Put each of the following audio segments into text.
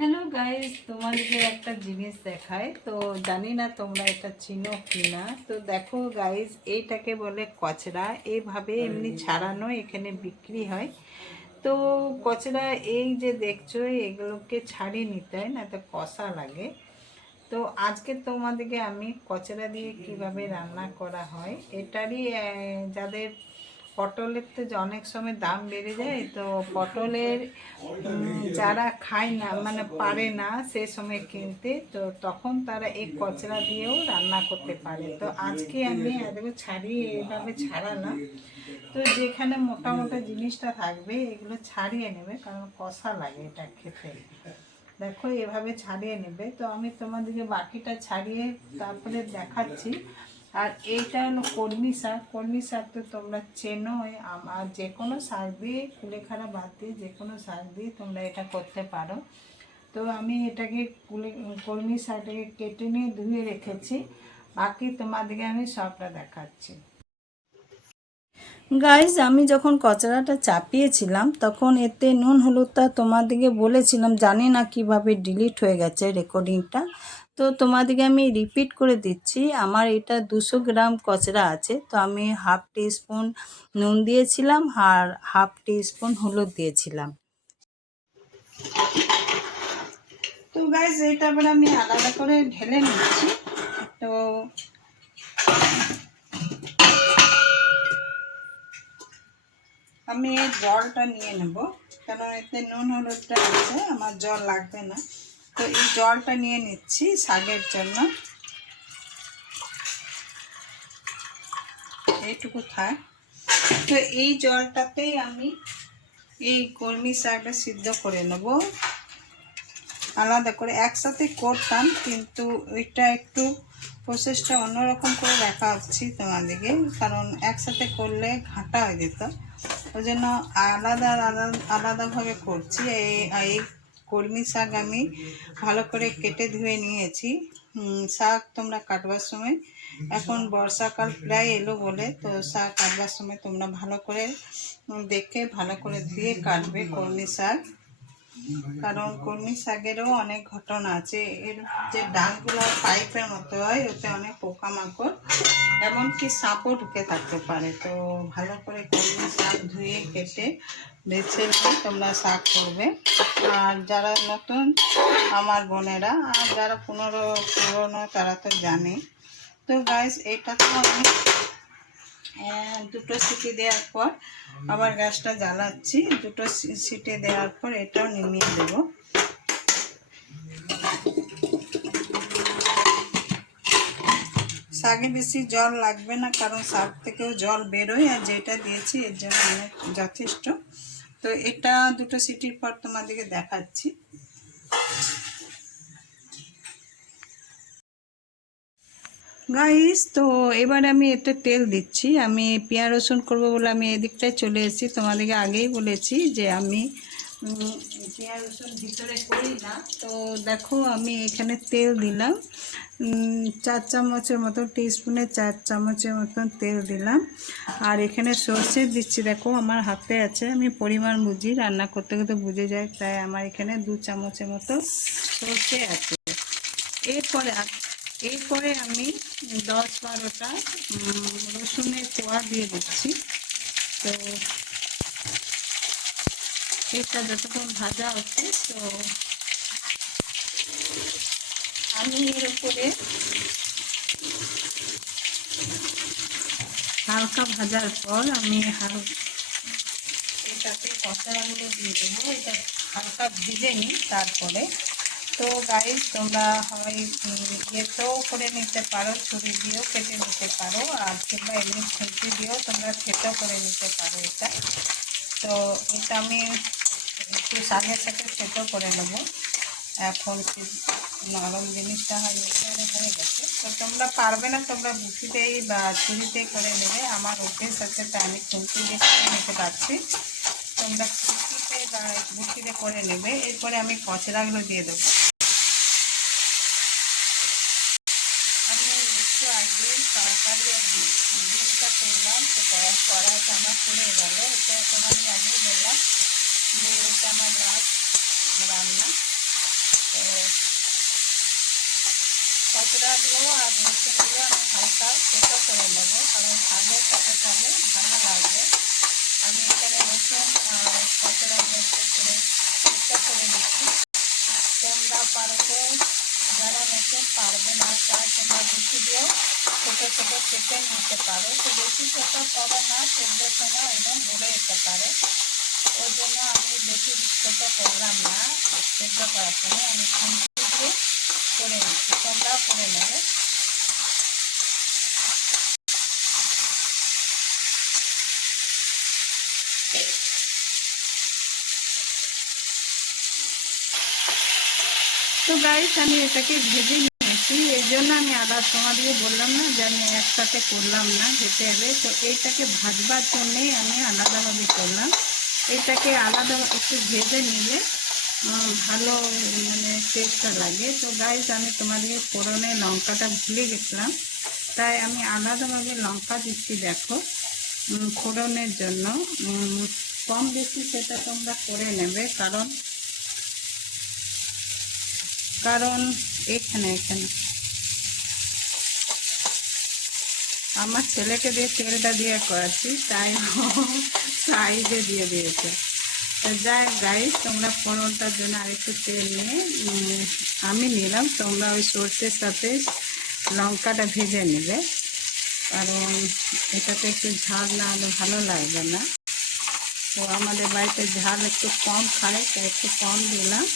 Hello guys, তোমাদেরকে একটা জিনিস দেখায়। তো জানি না তোমরা এটা চিনো কি না। তো দেখো গাইস, এইটাকে বলে কচরা। এইভাবে এমনি ছাড়ানো এখানে বিক্রি হয়। তো কচরা এই যে দেখছো, এগুলোকে ছাড়িয়ে নিতে হয়, না তো কষা লাগে। তো আজকে তোমাদেরকে আমি কচরা দিয়ে কিভাবে রান্না করা হয় এটারই যাদের পটলের তো যে অনেক সময় দাম বেড়ে যায়, তো পটলের যারা খায় না মানে পারে না সে সময় কিনতে, তো তখন তারা এই কচরা দিয়েও রান্না করতে পারে। তো আজকে আমি এগুলো ছাড়িয়ে এইভাবে ছাড়ালাম। তো যেখানে মোটা মোটা জিনিসটা থাকবে এগুলো ছাড়িয়ে নেবে, কারণ কষা লাগে এটা খেতে। দেখো এভাবে ছাড়িয়ে নেবে। তো আমি তোমাদেরকে বাকিটা ছাড়িয়ে তারপরে দেখাচ্ছি। আর এইটা হলো কলমি শাক। কলমি শাক তো তোমরা চেনোই। আর যে কোনো শাক দিয়ে, কুলেখাড়া বাদ দিয়ে যে কোনো শাক দিয়ে তোমরা এটা করতে পারো। তো আমি এটাকে কলমি শাকটাকে কেটে নিয়ে ধুয়ে রেখেছি। বাকি তোমাদেরকে আমি সবটা দেখাচ্ছি। গাইজ, আমি যখন কচড়াটা চাপিয়েছিলাম তখন এতে নুন হলুদটা তোমাদেরকে বলেছিলাম, জানি না কিভাবে ডিলিট হয়ে গেছে রেকর্ডিংটা। তো তোমাদেরকে আমি রিপিট করে দিচ্ছি। আমার এটা 200 গ্রাম কচড়া আছে, তো আমি হাফ টিস্পুন নুন দিয়েছিলাম আর হাফ টিস্পুন হলুদ দিয়েছিলাম। তো গাইজ, এটা আবার আমি আলাদা করে ঢেলে নিচ্ছি। তো আমি এই জলটা নিয়ে নেব, কেন এতে নুন হলুদটা আছে, আমার জল লাগবে না। তো এই জলটা নিয়ে নিচ্ছি শাকের জন্য। এইটুকু থাক। তো এই জলটাতেই আমি এই কলমি শাকটা সিদ্ধ করে নেব আলাদা করে। একসাথে করতাম, কিন্তু ওইটা একটু প্রসেসটা অন্যরকম করে দেখাচ্ছি তোমাদেরকে, কারণ একসাথে করলে ঘাঁটা হয়ে যেত। ওই জন্য আলাদা আলাদা আলাদাভাবে করছি। এই কলমি শাক আমি ভালো করে কেটে ধুয়ে নিয়েছি। শাক তোমরা কাটবার সময়, এখন বর্ষাকাল প্রায় এলো বলে, তো শাক কাটবার সময় তোমরা ভালো করে দেখে ভালো করে ধুয়ে কাটবে কলমি শাক। কারণ কলমি শাকেরও অনেক ঘটনা আছে। এর যে ডালগুলো পাইপের মতো হয়, ওতে অনেক পোকামাকড় এমনকি সাপও ঢুকে থাকতে পারে। তো ভালো করে কলমি শাক ধুয়ে কেটে বেছে নিয়ে তোমরা শাক করবে। আর যারা নতুন আমার বোনেরা, আর যারা পুরনো তারা তো জানে। তো গাইস, এটা তো আমি দুটো সিটি দেওয়ার পর আবার গ্যাসটা জ্বালাচ্ছি। দুটো সিটি দেওয়ার পর এটাও নিমিয়ে দেব। শাকে বেশি জল লাগবে না, কারণ শাক থেকেও জল বেরোয়, আর যেটা দিয়েছি এর জন্য অনেক যথেষ্ট। তো এটা দুটো সিটির পর তোমাদেরকে দেখাচ্ছি। গাইস, তো এবার আমি এতে তেল দিচ্ছি। আমি পেঁয়াজ রসুন করবো বলে আমি এদিকটায় চলে এসেছি। তোমাদেরকে আগেই বলেছি যে আমি পেঁয়াজ রসুন ভিতরে করি না। তো দেখো আমি এখানে তেল দিলাম 4 চামচের মতো, টিস্পুনের 4 চামচের মতন তেল দিলাম। আর এখানে সর্ষে দিচ্ছি। দেখো আমার হাতে আছে, আমি পরিমাণ বুঝি, রান্না করতে করতে বুঝে যায়, তাই আমার এখানে 2 চামচের মতো সর্ষে আছে। এরপরে আমি 10-12টা রসুনের কোয়া দিয়ে দিচ্ছি। তো এটা যতক্ষণ ভাজা হচ্ছে, তো আমি এর উপরে হালকা ভাজার পর আমি এটাতে কচড়াগুলো দিয়ে দেবো। এটা হালকা ভিজে নিই তারপরে। তো গাইস, তোমরা হয় ইয়েতেও করে নিতে পারো, ছুরি দিয়েও কেটে নিতে পারো, আর কিংবা এমনি খুঁটি দিয়েও তোমরা থেতো করে নিতে পারো এটা। তো এটা আমি একটু শাকের সাথে থেতো করে নেবো। এখন নরম জিনিসটা হয়ে গেছে। তো তোমরা পারবে না, তোমরা বুটিতেই বা ছুরিতেই করে নেবে। আমার অভ্যেস আছে, তাই আমি খুন্তি দিয়ে করে নিতে পারছি। তোমরা খুন্তিতে বা বুটিতে করে নেবে। এরপরে আমি কচড়াগুলো দিয়ে দেবো। আমি একটু আগে তরকারি আর দুধটা করলাম, তো কড়াইটা আমার পুড়ে গেল। এটা তোমাকে আগে বললাম যে এটা আমার লাস্ট রান্না। তো কচড়াগুলো আর রসুনগুলো আমি হালকা থেতো করে নেবো, কারণ শাকের সাথে খাবে ভালো লাগবে। আমি এখানে রসুন আর কচড়াগুলো করে থেতো করে দিচ্ছি। তোমরা পারবে, যারা নতুন পারবে না তাই তোমরা বেশি দিয়েও ছোটো ছোটো কেটে নিতে পারো। তো বেশি ছোটো করো না, সেদ্ধর সময় একদম মরে যেতে পারে। ওই জন্য আমি বেশি ছোটো করলাম না, সেদ্ধ করার সময় আমি খুন্তি দিয়ে করে নিচ্ছি, তোমরাও করে নেবে। তো গাইস আমি এটাকে ভেজে নিয়েছি, এর জন্য আমি আদা তোমাদেরকে বললাম না যে আমি একসাথে করলাম না ভেজে এলে। তো এইটাকে ভাজবার জন্যেই আমি আলাদাভাবে করলাম। এটাকে আলাদা একটু ভেজে নিলে ভালো মানে টেস্টটা লাগে। তো গাইস আমি তোমাদেরকে ফোড়নে লঙ্কাটা ভুলে গেছিলাম, তাই আমি আলাদাভাবে লঙ্কা দিচ্ছি। দেখো ফোড়নের জন্য কম বেশি সেটা তোমরা করে নেবে, কারণ কারণ এখানে এখানে আমার ছেলেকে দিয়ে তেলটা দিয়ে করাচ্ছি, তাই সাইডে দিয়ে দিয়েছে। তো যাই গাইস, তোমরা ফোড়নটার জন্য আরেকটু তেল নিয়ে আমি নিলাম, তোমরা ওই সর্ষের সাথে লঙ্কাটা ভেজে নেবে, কারণ এটাতে একটু ঝাল না হলে ভালো লাগবে না। তো আমাদের বাড়িতে ঝাল একটু কম খায়, তাই একটু কম দিলাম।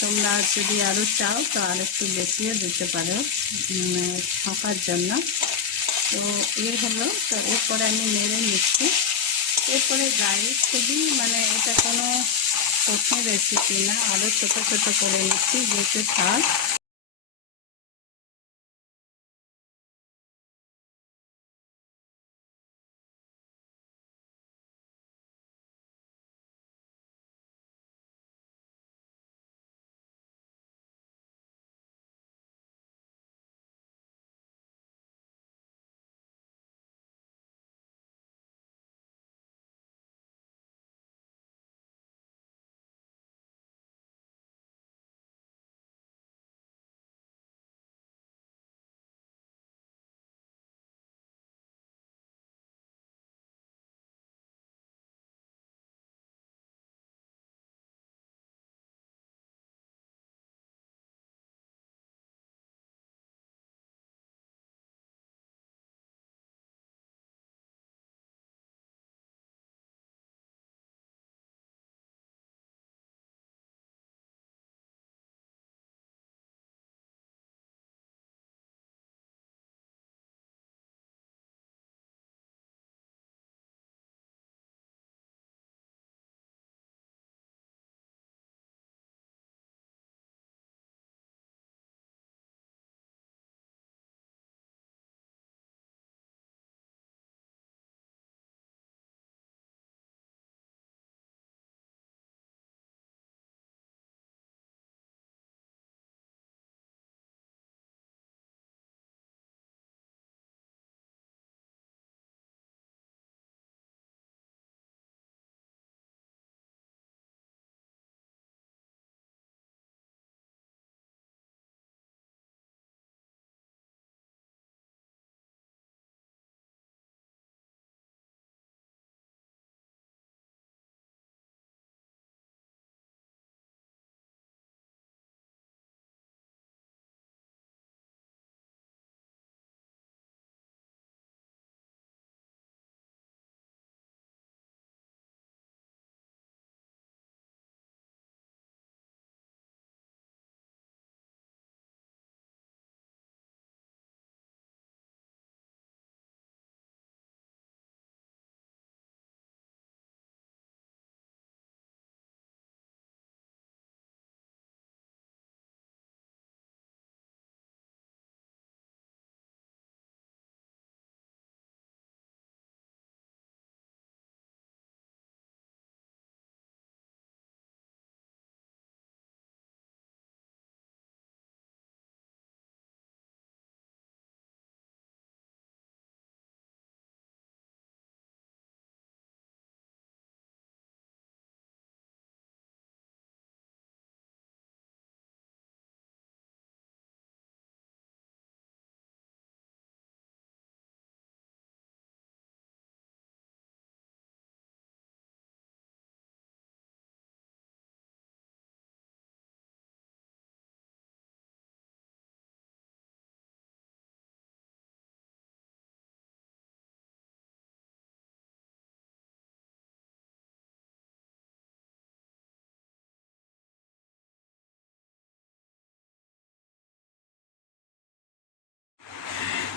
তোমরা যদি আরও চাও তো আর একটু বেশিও দিতে পারো ছকার জন্য। তো হলো, তো এরপরে আমি নেড়ে নিচ্ছি। এরপরে গাইস খুবই মানে এটা কোনো কঠিন রেসিপি না, আরও ছোটো ছোটো করে নিচ্ছি যেহেতু শাক।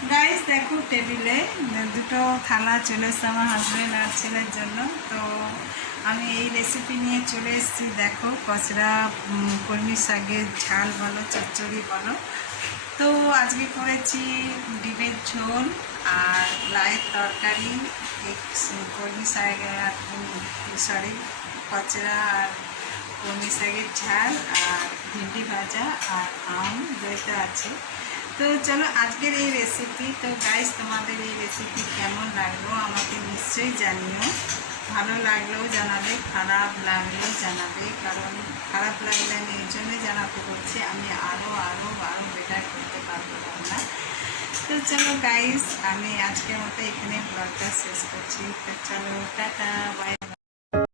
গাইস দেখো টেবিলে দুটো থালা চলে এসছে আমার হাজব্যান্ড আর ছেলের জন্য। তো আমি এই রেসিপি নিয়ে চলে এসেছি। দেখো কচরা কলমি শাকের ঝাল বলো চচ্চড়ি বলো। তো আজকে করেছি ডিমের ঝোল আর লাইয়ের তরকারি, কলমি শাক আর সরি কচরা আর কলমি শাকের ঝাল আর ভিন্ডি ভাজা আর আম দইটা আছে। তো চলো আজকের এই রেসিপি। তো গাইস তোমাদের এই রেসিপি কেমন লাগলো আমাকে নিশ্চয়ই জানিও। ভালো লাগলেও জানাবে, খারাপ লাগলেও জানাবে, কারণ খারাপ লাগলে আমি এই জন্যই জানাতে বলছি, আমি আরও বেটার করতে পারবো না। তো চলো গাইস আমি আজকের মতো এখানে ব্লগটা শেষ করছি। তো চলো টাটা বাই।